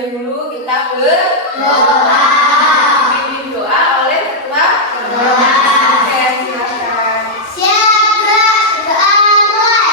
dahulu kita berdoa. Dipimpin doa oleh ketua doa. Oke, silakan. Siap, doa mulai.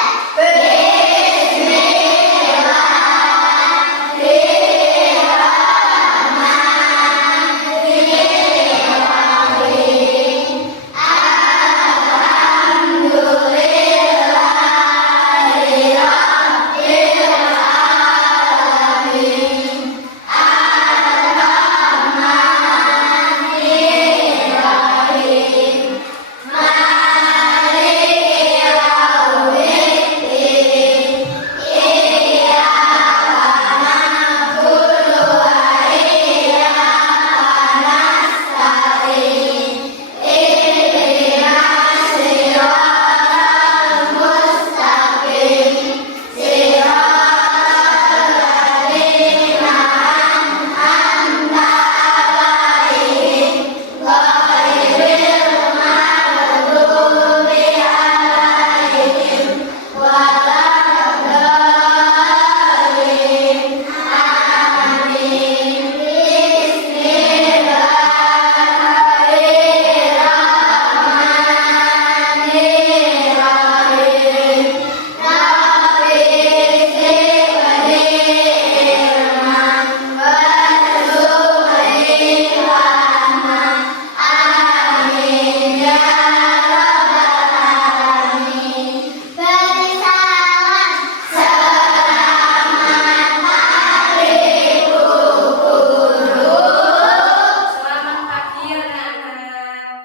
Selamat pagi anak-anak.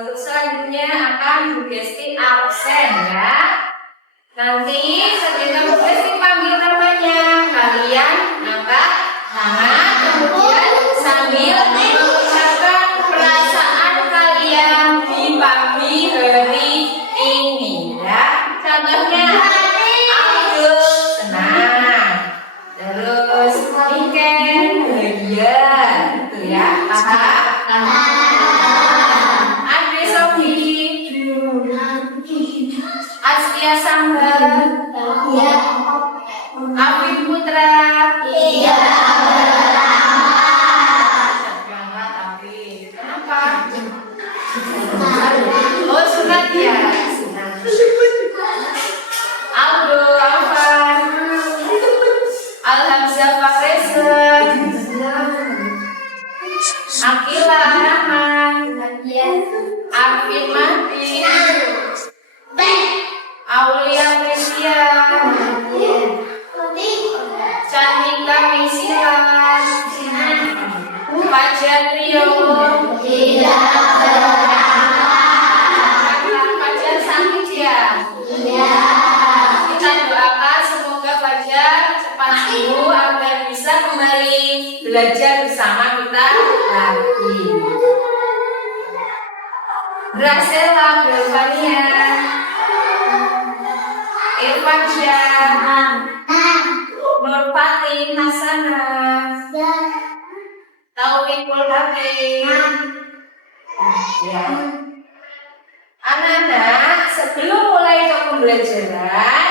Untuk selanjutnya akan Bu Gesti absen ya. Nanti ketika Bu Gesti panggil namanya, kalian angkat tangan, kemudian sambil mengucapkan perasaan kalian di pagi hari ini ya. Contohnya, aku senang. Terus weekend bahagia gitu ya. Paham? Andre Sofi, Astia Sangga, Afif Putra, Berangkat Afif. Kenapa? Oh, sunat ya. Sunat. Aldo, Alvan, Alhamzah Fakresen, Akila Rahman, Arvin Mahdi, Aulia Mesia, Chandika Misila, Fajar Rio, Fajar sakit ya? Kita doakan semoga Fajar cepat sembuh agar bisa kembali belajar bersama kita lagi. Gracela Belvania, Irfan Syah, Nurpati Hasana, Taufikul Hakim. Ya. Anak-anak, sebelum mulai ke pembelajaran,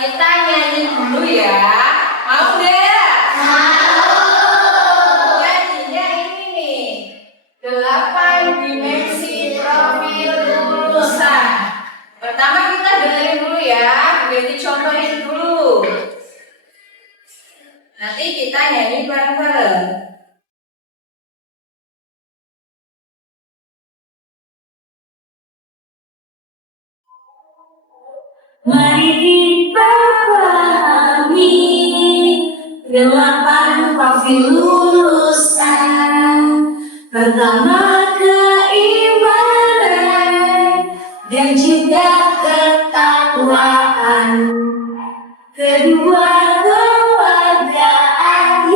kita nyanyi dulu ya. Mau deh? Nyanyinya ini nih, 8 dimensi profil lulusan. Pertama kita dengerin dulu ya, jadi contohin dulu. Nanti kita nyanyi bareng-bareng. Mari kita pahami 8 profil lulusan. Pertama keimanan dan juga ketakwaan. Kedua kewargaan,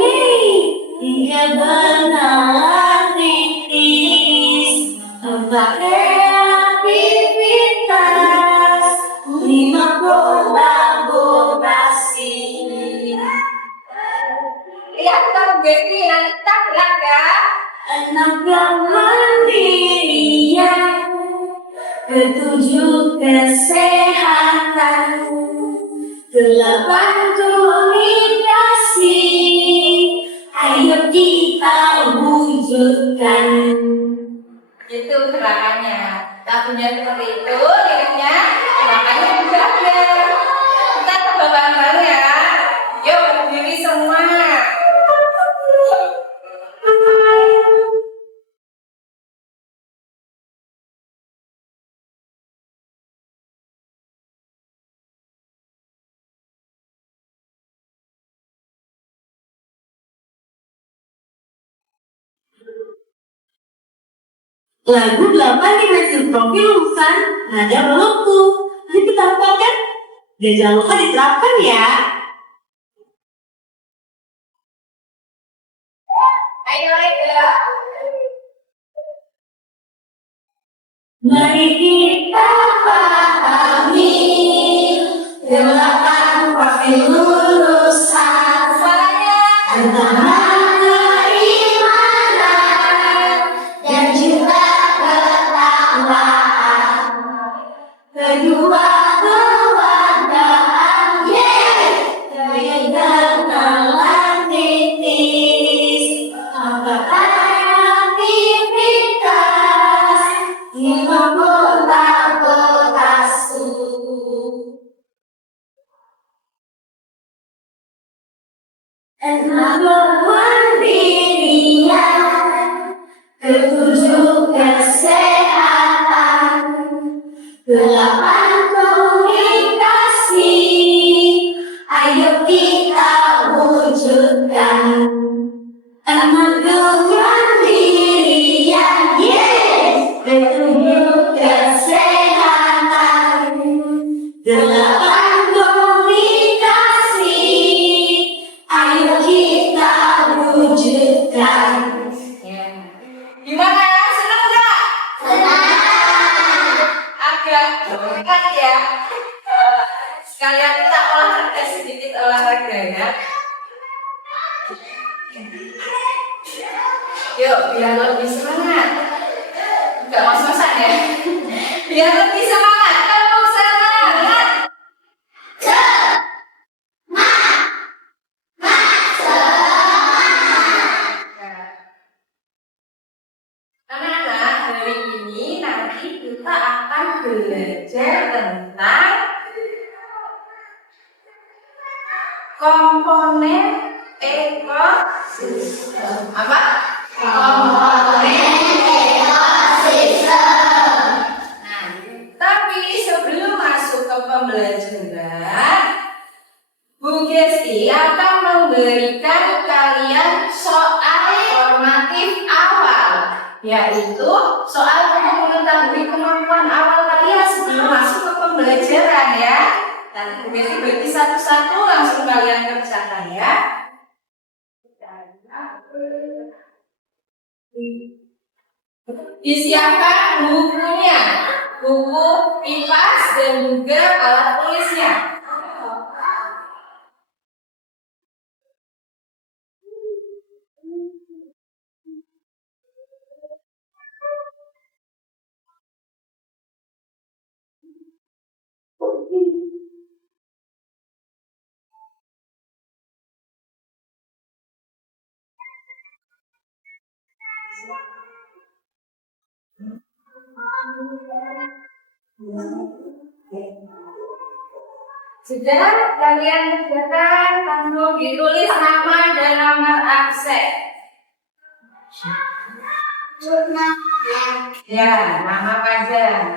hingga benar kritis. 4 kreativitas. 5 kolaborasi. Lihat kan Betty, nanti kita belakang. 6 kemandirian. 7 kesehatan. 8 komunikasi. seperti itu liriknya, makanya juga ada. Kita coba bareng ya. Yuk berdiri semua. Lagu 8 dimensi profil lulusan nada melengku. Nanti kita hafalkan. Dan jangan lupa diterapkan ya. Ayo Rega. Mari kita pahami 8 profil lulusan. Suaranya. Pertama, Keimanan dan juga ketakwaan. kedua, kewargaan. Ketiga, kenalan titis. Empat, aktivitas. 5, asuh. 6, pendirian. 7, kesehatan. 8, komunikasi. Ayo kita wujudkan. 6, kemandirian. 7, kesehatan. 8, komunikasi. Ayo kita wujudkan. Ya. Gimana? Senang nggak? Agak berat ya. Sekalian kita olahraga sedikit olahraga ya. Yuk, biar lebih semangat. Enggak mas-masan ya. Biar lebih semangat. Kamu semangat. Anak-anak, hari ini nanti kita akan belajar tentang komponen ekosistem. Apa? Komponen ekosistem. Nah, tapi sebelum masuk ke pembelajaran, Bu Gesti akan memberikan kalian soal formatif awal, yaitu soal untuk mengetahui kemampuan awal kalian sebelum masuk ke pembelajaran ya. Nanti Bu Gesti bagi satu-satu langsung kalian kerjakan ya. Disiapkan bukunya, buku IPAS dan juga alat tulisnya. Sudah kalian kerjakan, langsung ditulis nama dan nomor absen. Ya, nama panjang.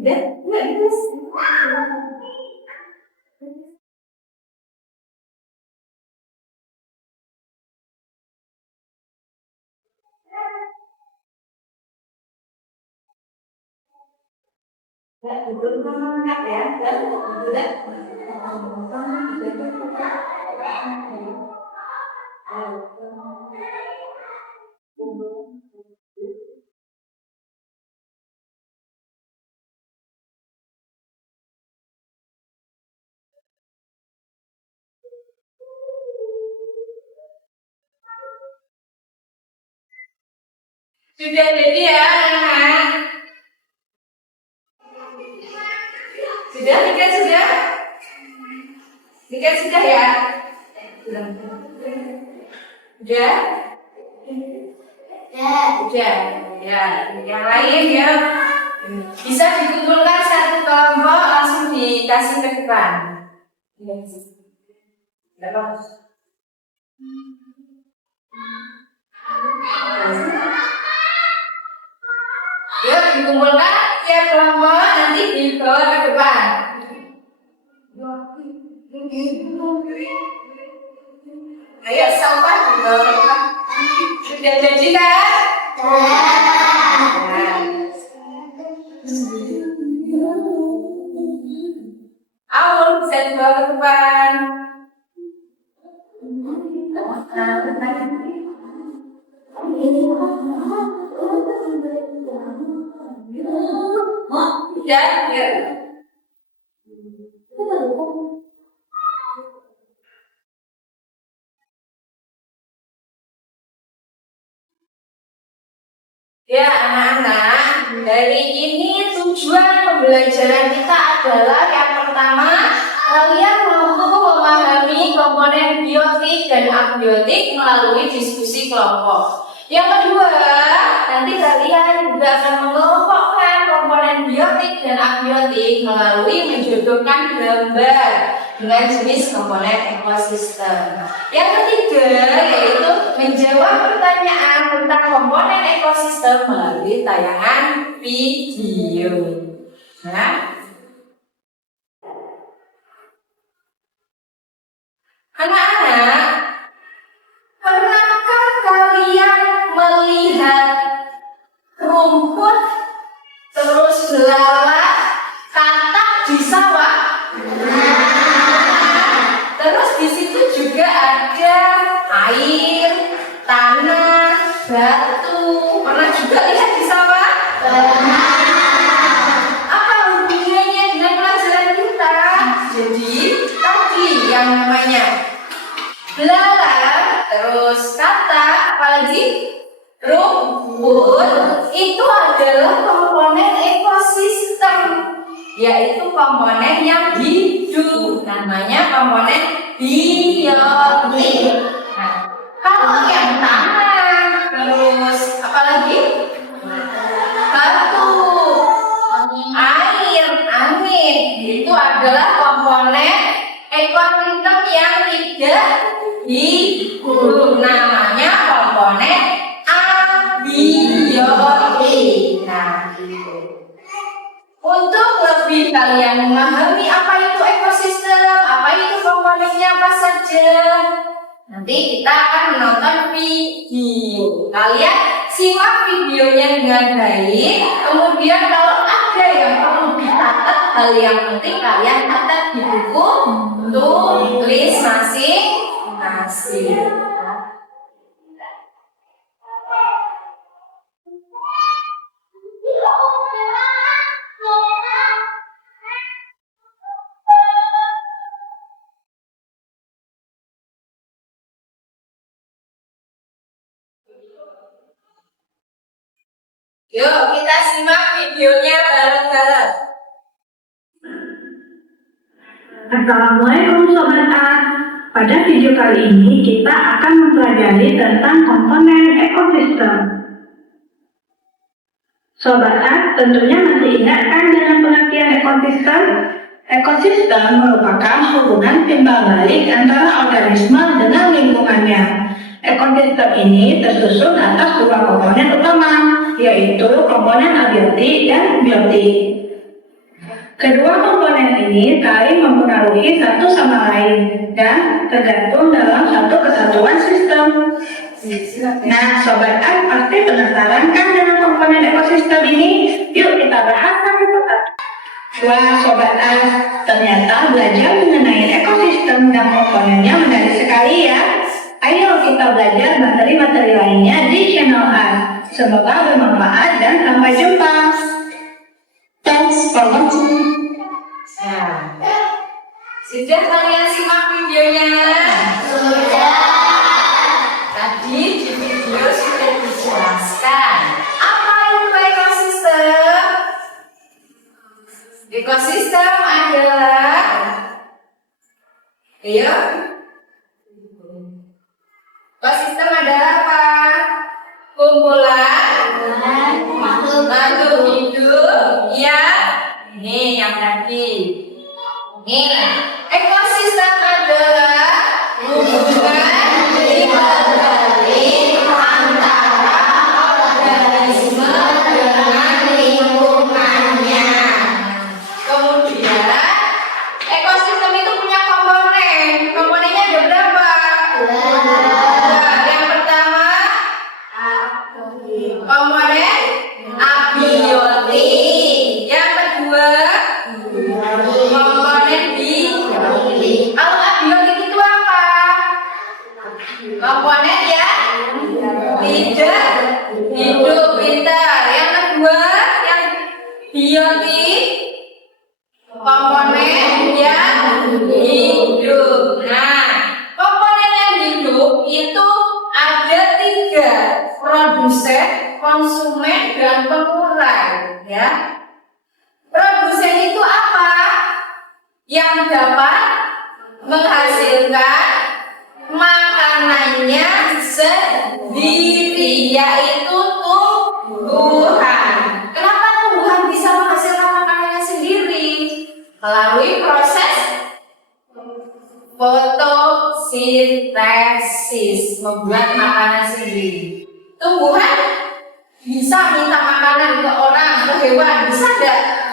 Udah, enggak terus. Enggak, duduk enggak ya. Udah. Sudah jadi ya, anak. Sudah, Niken sudah? Niken sudah ya? Sudah. Udah? Udah. Ya, yang lain ya. Bisa dikumpulkan satu kelompok langsung dikasih ke depan. Udah bagus. Yuk dikumpulkan tiap kelompok nanti dibawa ke depan. Ayo sampah dibawa ke depan. Sudah jadi kan? Aul bisa dibawa ke depan. Ya. Ya anak-anak, dari ini tujuan pembelajaran kita adalah yang pertama, kalian mampu memahami komponen biotik dan abiotik melalui diskusi kelompok. Yang kedua, nanti kalian juga akan mengelompokkan komponen biotik dan abiotik melalui menjodohkan gambar dengan jenis komponen ekosistem. Yang ketiga yaitu menjawab pertanyaan tentang komponen ekosistem melalui tayangan video. Nah, anak-anak, pernahkah kalian melihat rumput terus belalang katak di sawah? Terus di situ juga ada air, tanah, batu. Pernah juga lihat di sawah? Apa hubungannya dengan pelajaran kita? Jadi tadi yang namanya belalang, terus katak, apalagi rumput itu adalah komponen ekosistem, yaitu komponen yang hidup, namanya komponen biotik. Nah, kalau yang tanah, terus apalagi batu, air, angin, itu adalah komponen ekosistem yang tidak hidup, namanya komponen abiotik. Nah, untuk lebih kalian memahami apa itu ekosistem, apa itu komponennya apa saja, nanti kita akan menonton video. Kalian simak videonya dengan baik. Kemudian kalau ada yang perlu dicatat, hal yang penting kalian catat di buku, tulis masing-masing. Yuk kita simak videonya bareng-bareng. Assalamualaikum Sobat A. Pada video kali ini kita akan mempelajari tentang komponen ekosistem. Sobat A tentunya masih ingat kan dengan pengertian ekosistem? Ekosistem merupakan hubungan timbal balik antara organisme dengan lingkungannya. Ekosistem ini tersusun atas dua komponen utama, yaitu komponen abiotik dan biotik. Kedua komponen ini saling mempengaruhi satu sama lain dan tergantung dalam satu kesatuan sistem. Nah, Sobat A pasti penasaran kan dengan komponen ekosistem ini? Yuk kita bahas satu persatu. Wah, Sobat A, ternyata belajar mengenai ekosistem dan komponennya menarik sekali ya. Ayo kita belajar materi-materi lainnya di channel A. Semoga bermanfaat dan sampai jumpa. Thanks for watching. Nah, sudah kalian simak videonya? Sudah. Tadi di video sudah dijelaskan apa itu ekosistem. Ekosistem adalah, ekosistem adalah apa? Kumpulan makhluk hidup yang tadi. Ekosistem adalah hubungan dibalik antara organisme dengan lingkungannya. Kemudian ekosistem itu punya komponen. Komponennya ada berapa? Yang pertama komponen abiotik. Yang kedua komponen biotik. Kalau abiotik itu apa? Komponen yang tidak hidup, pintar. Yang kedua yang biotik, komponen yang hidup. Nah, komponen yang hidup itu ada 3: produsen, konsumen, dan pengurai. Ya, produsen itu apa? Yang dapat menghasilkan makanannya sendiri, yaitu tumbuhan. Kenapa tumbuhan bisa menghasilkan makanannya sendiri? Melalui proses fotosintesis, membuat makanan sendiri. Tumbuhan bisa minta makanan ke orang, ke hewan, bisa nggak?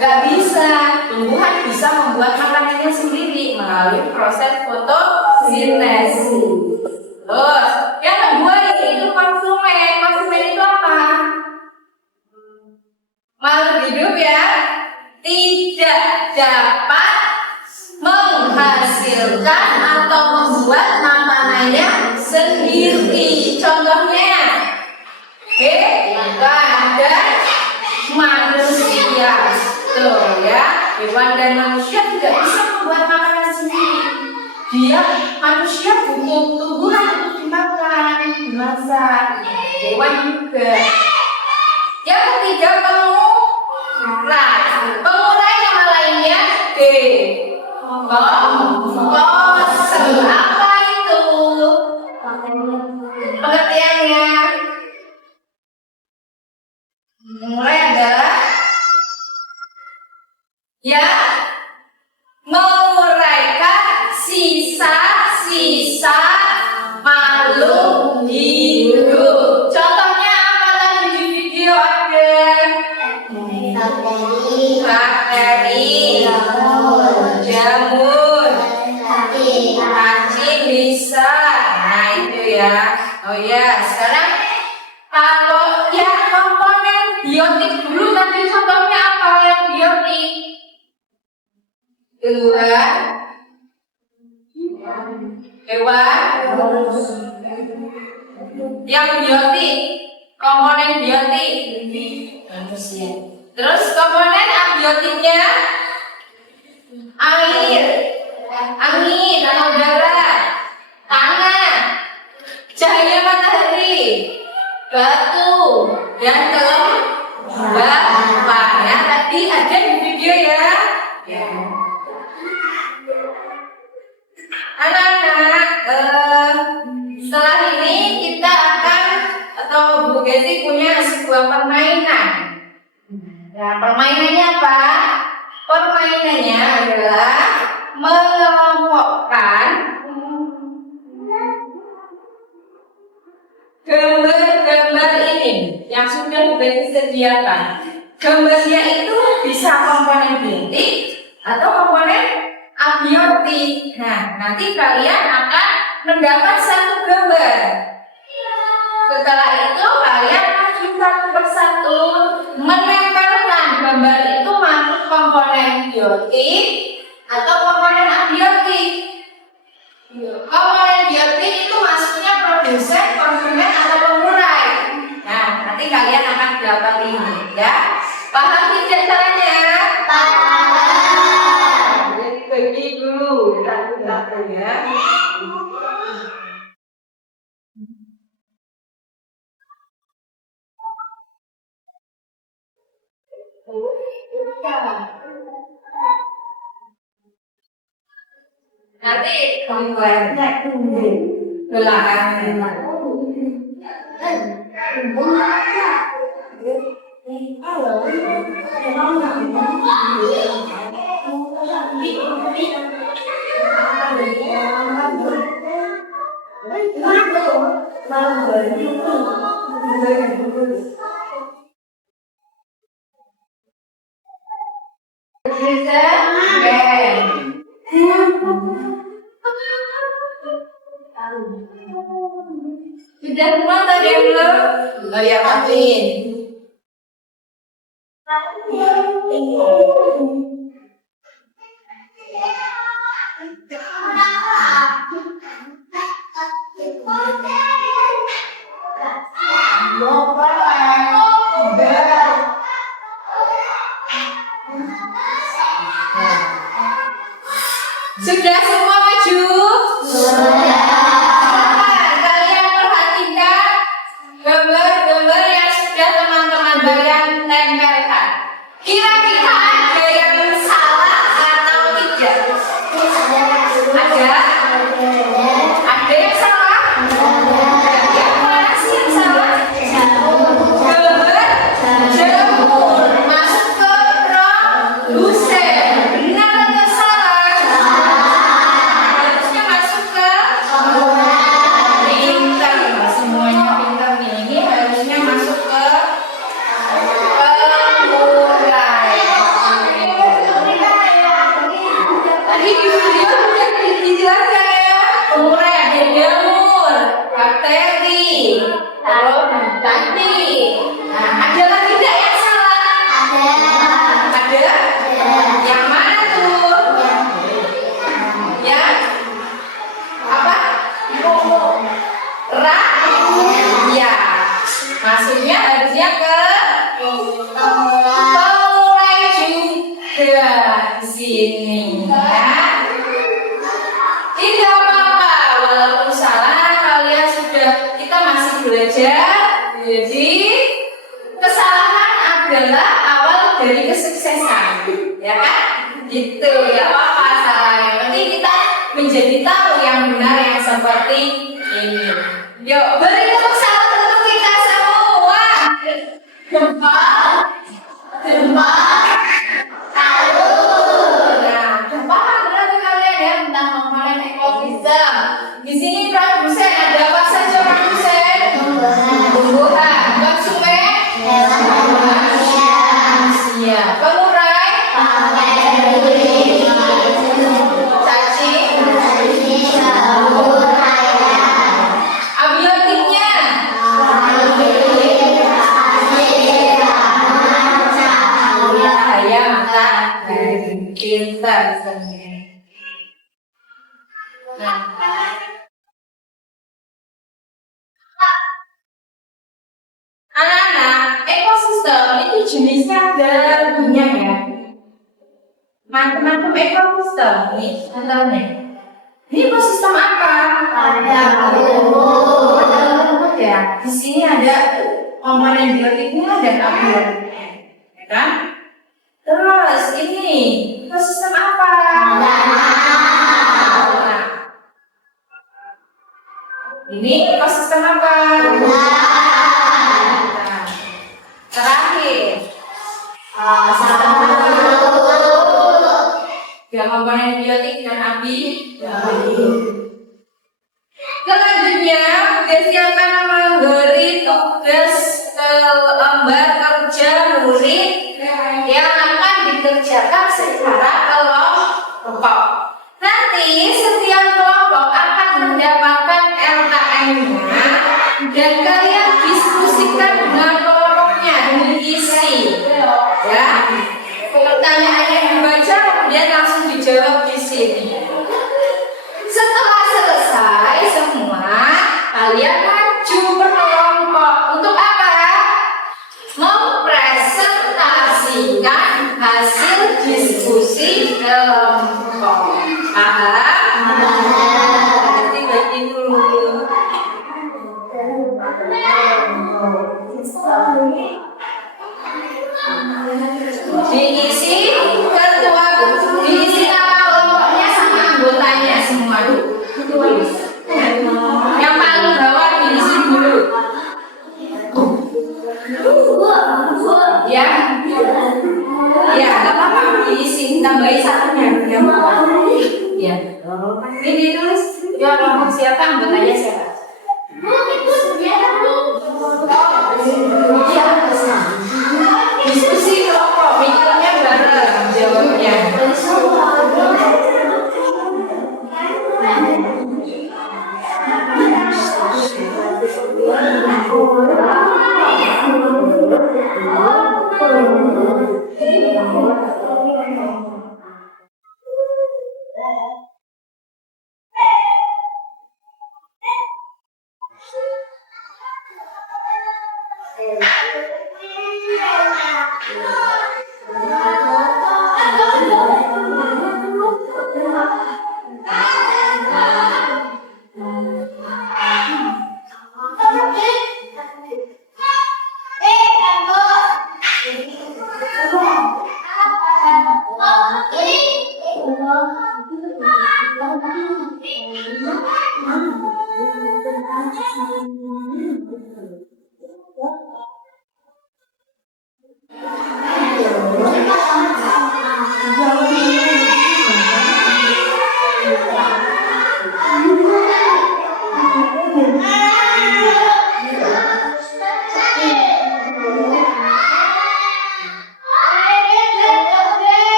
Nggak bisa. Tumbuhan bisa membuat makanannya sendiri melalui proses fotosintesis. Terus, yang kedua itu konsumen. Konsumen itu apa? Makhluk hidup ya, tidak dapat menghasilkan atau membuat makanannya sendiri. Contohnya hewan dan manusia. Tuh ya, hewan dan manusia tidak bisa membuat makanan sendiri. Manusia butuh tumbuhan untuk dimakan, dimasak. Hewan juga. Yang ketiga pengurai. Pengurai nama lainnya komposer. Apa itu pengertiannya? Pengurai adalah menguraikan sisa-sisa makhluk hidup. Contohnya apa tadi di video ada? Bakteri, jamur, cacing bisa. Nah itu ya. Oh ya, sekarang kalau yang komponen biotik dulu tadi contohnya apa yang biotik? Hewan. Yang biotik, komponen biotik manusia. Terus komponen abiotiknya air, angin atau udara, tanah, cahaya matahari, batu, dan kelembapan. Ya, tadi ada di video ya. Anak-anak, setelah ini kita akan, atau Bu Gezi punya sebuah permainan. Nah, permainannya apa? Permainannya adalah mengelompokkan gambar-gambar ini yang sudah disediakan. gambarnya itu bisa komponen biotik atau komponen abiotik. Nah, nanti kalian akan mendapat satu gambar. Setelah itu kalian maju satu persatu menempelkan gambar itu masuk komponen biotik atau komponen abiotik. Komponen biotik itu masuknya produsen, konsumen atau pengurai. Nah, nanti kalian akan dapat ini ya. Paham tidak caranya? Paham. Jadi begitu satu-satu ya. Nanti gambarnya tunggu belakangan. Sudah semua tadi yang belum? Oh ya, Patin. Sudah semua maju? Kalian perhatikan gambar-gambar yang sudah teman-teman kalian tempelkan. Kira-kira ada yang salah atau tidak? Ada? Ada yang salah? Yang mana sih yang salah? Gambar jamur masuk ke produsen. Benar atau salah? Harusnya masuk ke pintar. Semuanya pintar nih. Ini harusnya masuk ke pengurai. Tadi di video sudah dijelaskan ya. Pengurai ada jamur, bakteri, lalu tadi. Nah, ada lagi tidak yang salah? Ada? Yang mana tuh? Ya? Apa? Ya. Maksudnya harusnya ke pengurai juga di sini ya. Tidak apa-apa, walaupun salah kalian sudah, kita masih belajar. Jadi kesalahan adalah awal dari kesuksesan, ya kan? Gitu, ya apa-apa salah. Yang penting kita menjadi tahu yang benar yang seperti ini. Yuk, beri tepuk tangan untuk kita semua. Gempa, nah, paham berarti kalian ya tentang komponen ekosistem. Di sini produsen ada apa saja produsen? Tumbuhan, konsumen, manusia, pengurai, cacing, abiotiknya, bahaya mata kita sendiri. Nah, anak-anak, ekosistem itu jenisnya ada banyak ya. Macam-macam ekosistem nih, contohnya. Ini ekosistem apa? Ada rumput ya. Di sini ada komponen biotiknya dan abiotiknya, ya kan? Terus ini ekosistem apa? Nah, ini ekosistem apa? Nah, terakhir, ya komponen biotik dan abiotik. Selanjutnya, Desi akan memberi tugas ke lembar kerja murid Kalian maju berkelompok untuk apa? Mempresentasikan hasil diskusi kelompok. Paham? Nanti bagi dulu. Diisi ketua, diisi nama kelompoknya sama anggotanya semua. Yang paling bawah diisi dulu. Ya, ya, nggak apa-apa, diisi, tambahi satunya. Ya, ini tulis. Ya, kelompok siapa, anggotanya siapa? Diskusi kelompok, mikirnya bareng, jawabnya.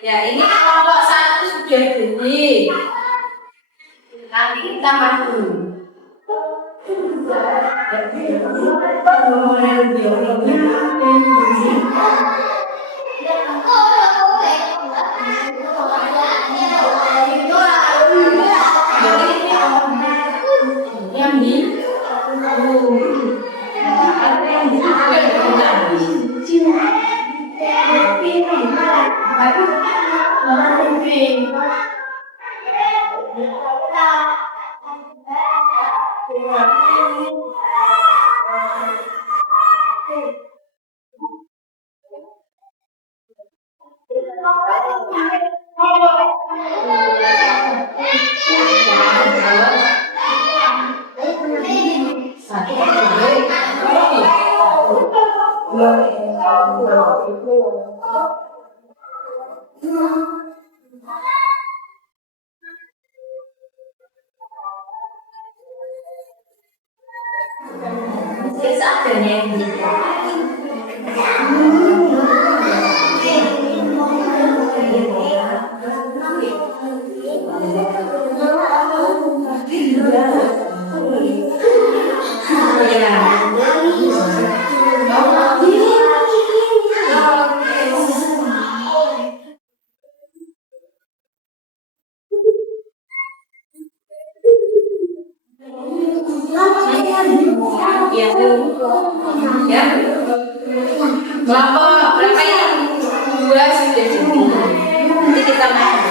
Ya, ini kelompok satu sudah bunyi. Nanti kita maju. Yang di Ya. Berapa yang dua sudah jadi. Nanti kita main.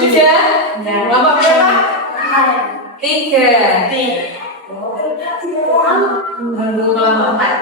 Sudah? Berapa berapa? 3. Menunggu kalau 4.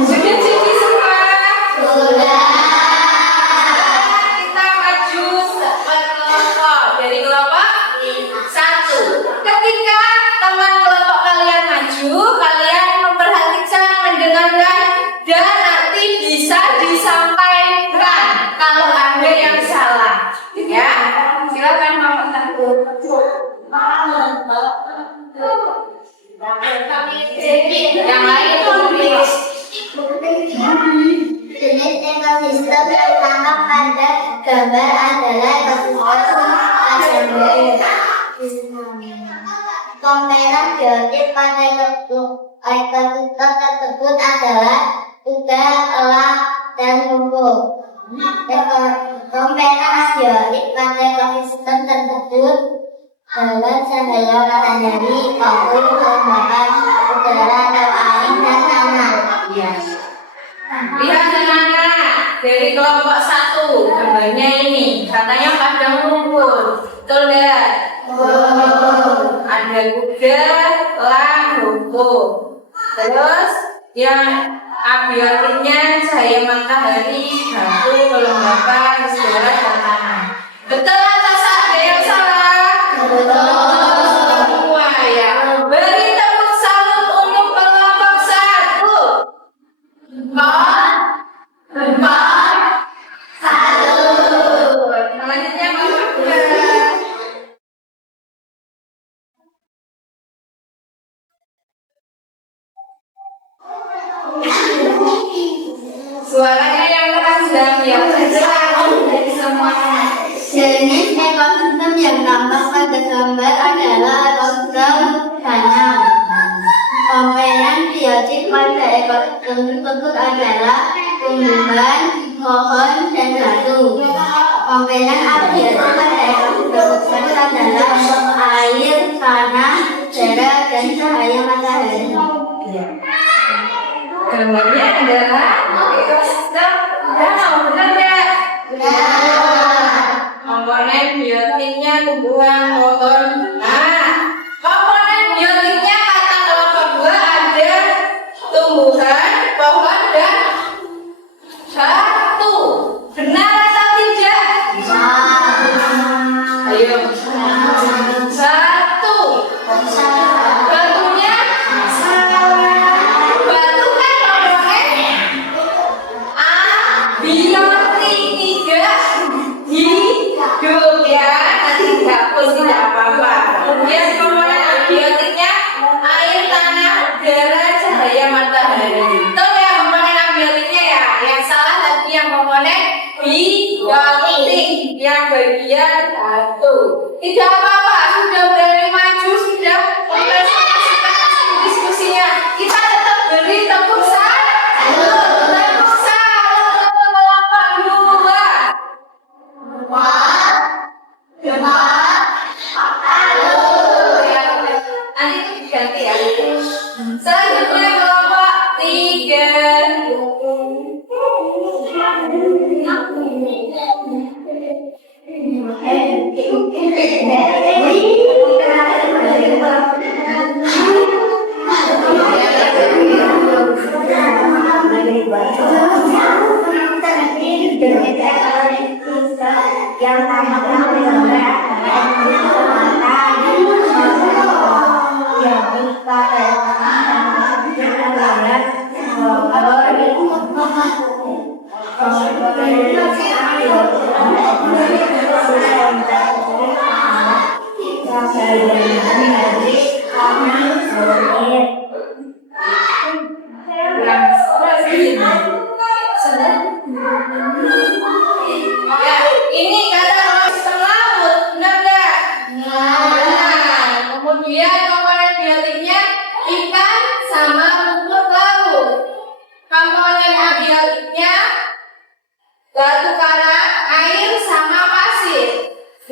Sudah cuci semua? Kita maju seperti kelompok. Dari kelompok 1. Ketika teman kelompok kalian maju, kalian memperhatikan, mendengarkan, dan nanti bisa disampaikan kalau ada yang salah. Ya, silakan Mama Tangguh. Yang lain tulis. Jenis ekosistem yang tampak pada gambar adalah ekosistem Komponen biotik pada ekosistem tersebut adalah udara, elang, dan rumput. Komponen abiotik pada ekosistem tersebut adalah cahaya matahari, kabut, kelembapan udara atau angin, dan tanah. Lihat anak-anak, dari kelompok 1 gambarnya ini katanya padang rumput, betul nggak? Ada kuda, elang, rumput. Terus yang abiotiknya cahaya matahari, batu, kelembapan, udara, dan tanah. Betul atau ada yang salah? Semua ya. Beri tepuk salut untuk kelompok 1. Selanjutnya kelompok 2. Suaranya yang panjang ya, dari semuanya. Jenis ekosistem yang tampak pada gambar adalah ekosistem tanam. Komponen biotik pada ekosistem tersebut adalah tumbuhan, pohon, dan batu. Komponen abiotik pada ekosistem tersebut adalah air, tanah, udara, dan cahaya matahari. Gambarnya adalah ekosistem danau, benar nggak? Komponen biotiknya tumbuhan, pohon. Nah, komponen biotiknya kata kelompok 2 ada tumbuhan, pohon, dan batu. Benar atau tidak? Ayo. 1. Batunya batu kan komponen abiotik, 3 hidup ya, nanti dihapus tidak apa-apa. Kemudian komponen abiotiknya air, tanah, udara, cahaya matahari. Betul ya komponen abiotiknya ya. Yang salah tadi yang komponen biotik yang bagian batu. Tidak apa-apa, sudah berani maju, sudah mempresentasikan diskusinya. Kita tetap beri tepuk salut. Tepuk salut untuk kelompok 2. Nanti itu diganti ya. Selanjutnya kelompok 3. Yang tampak pada gambar adalah Ya, ini kata ekosistem laut, benar nggak?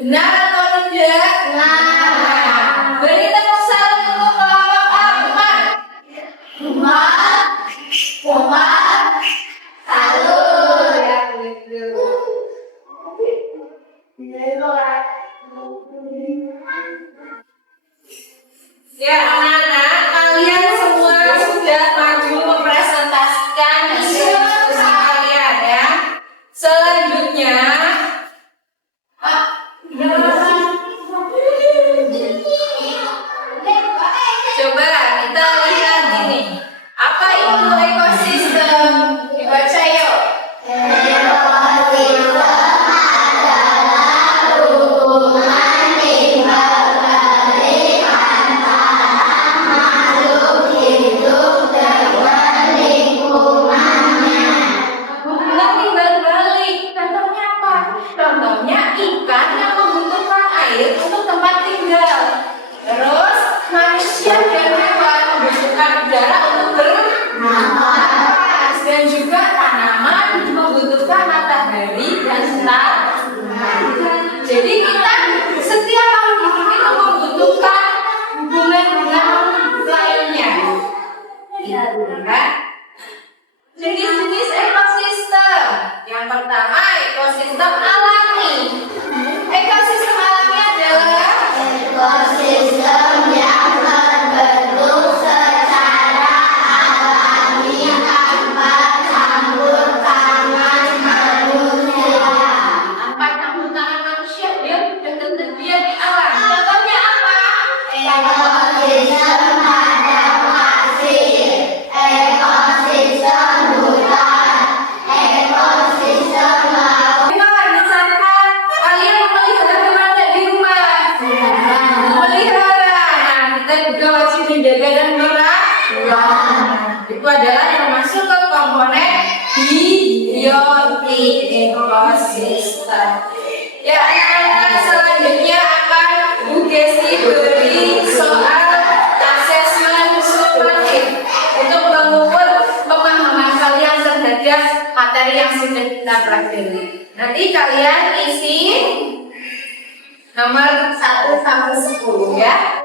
Benar atau tidak? Nah, beri tepuk tangan untuk kelompok A, Umar. Ya anak-anak, kalian semua sudah maju mempresentasikan hasil diskusi kalian ya. Selanjutnya, coba kita lihat ini. Apa itu ekosistem? Dibaca yuk. Bukan timbal-balik. Contohnya apa? Contohnya ikan yang membutuhkan air untuk tempat tinggal. Terus manusia dan hewan membutuhkan udara untuk bernafas. Dan juga tanaman membutuhkan matahari dan jadi kita setiap makhluk hidup itu membutuhkan hubungan-hubungan lainnya. Ya. Jenis-jenis ekosistem. Yang pertama, ekosistem alami. Ekosistem alami adalah Ekosistem yang terbentuk secara alami tanpa campur tangan manusia. tanpa campur tangan manusia, dia di alam. Contohnya apa? Ekosistem padang pasir, ekosistem hutan, ekosistem laut. Hewan, misalkan kalian memelihara hewan di rumah. Memelihara. Nah, kita juga wajib menjaga dan merawat. Itu adalah yang masuk ke komponen biotik ekosistem. Ya anak-anak, selanjutnya akan Bu Gesti beri soal asesmen sumatif untuk mengukur pemahaman kalian terhadap materi yang sudah kita pelajari. Nanti kalian isi nomor 1 sampai 10 ya.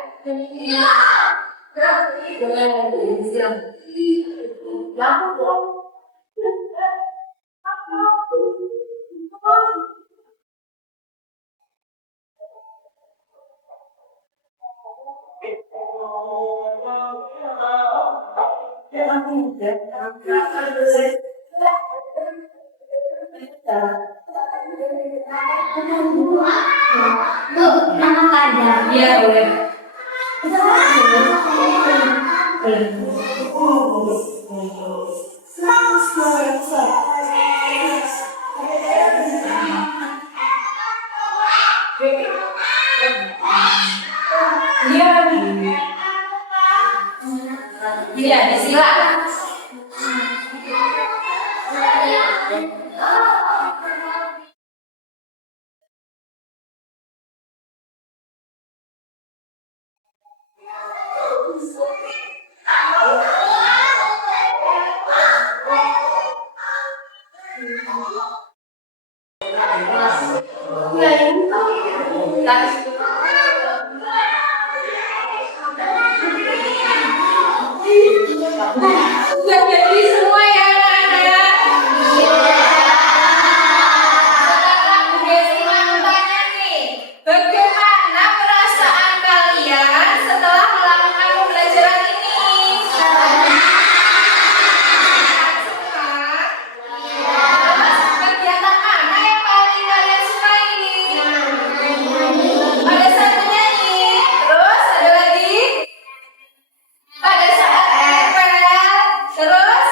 Bu, nama kadang. Iya boleh. Iya. Iya, silakan. Sudah jadi semua ya anak-anak. Sekarang Bu Gesti mau tanya nih, bagaimana perasaan kalian setelah melakukan pembelajaran ini? Terus kegiatan mana yang paling kalian suka ini? Pada saat menyanyi. Terus ada lagi? Pada saat nempel. Terus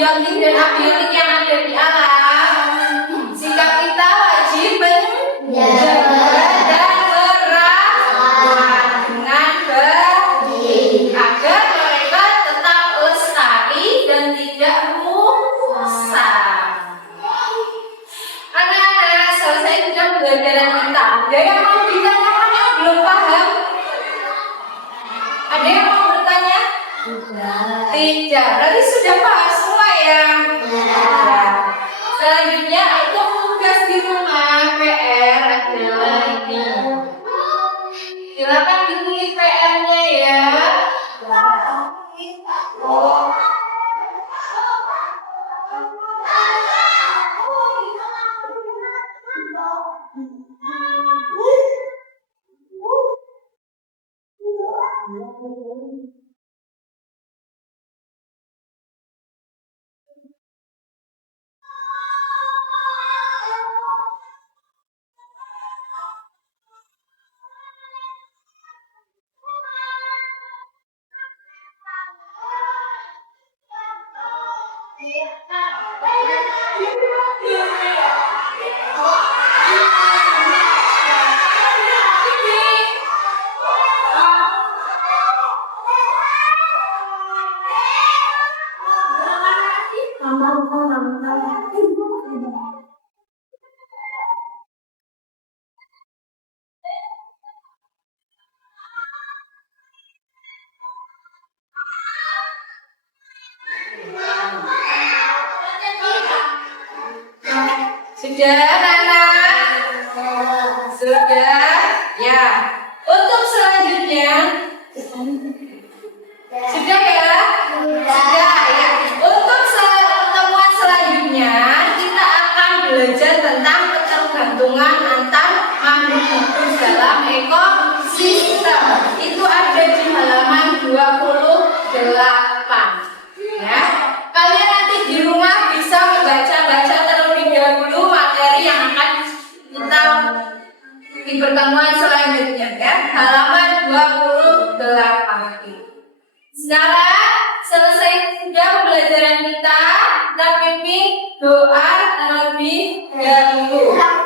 biotik dan abiotik yang ada di alam. Sikap kita wajib menjaga dan merawat dengan baik agar mereka tetap lestari dan tidak rusak. Anak-anak, selesai sudah pembelajaran kita. Ada yang mau ditanyakan yang belum paham? Ada yang mau bertanya? Tidak, berarti sudah paham semua ya? Ya. Selanjutnya untuk tugas di rumah PR adalah ini. Silakan ditulis PR-nya ya. Sudah, anak? Sudah? Ya. Untuk selanjutnya, sudah ya? Sudah ya. Untuk pertemuan selanjutnya, kita akan belajar tentang ketergantungan antar makhluk hidup dalam ekosistem. Itu ada di halaman 28. Ya. Kalian nanti di rumah bisa membaca-baca terlebih dahulu materi yang akan kita di pertemuan selanjutnya ya. Halaman 28. Sekarang selesai sudah pembelajaran kita pimpin doa terlebih dahulu.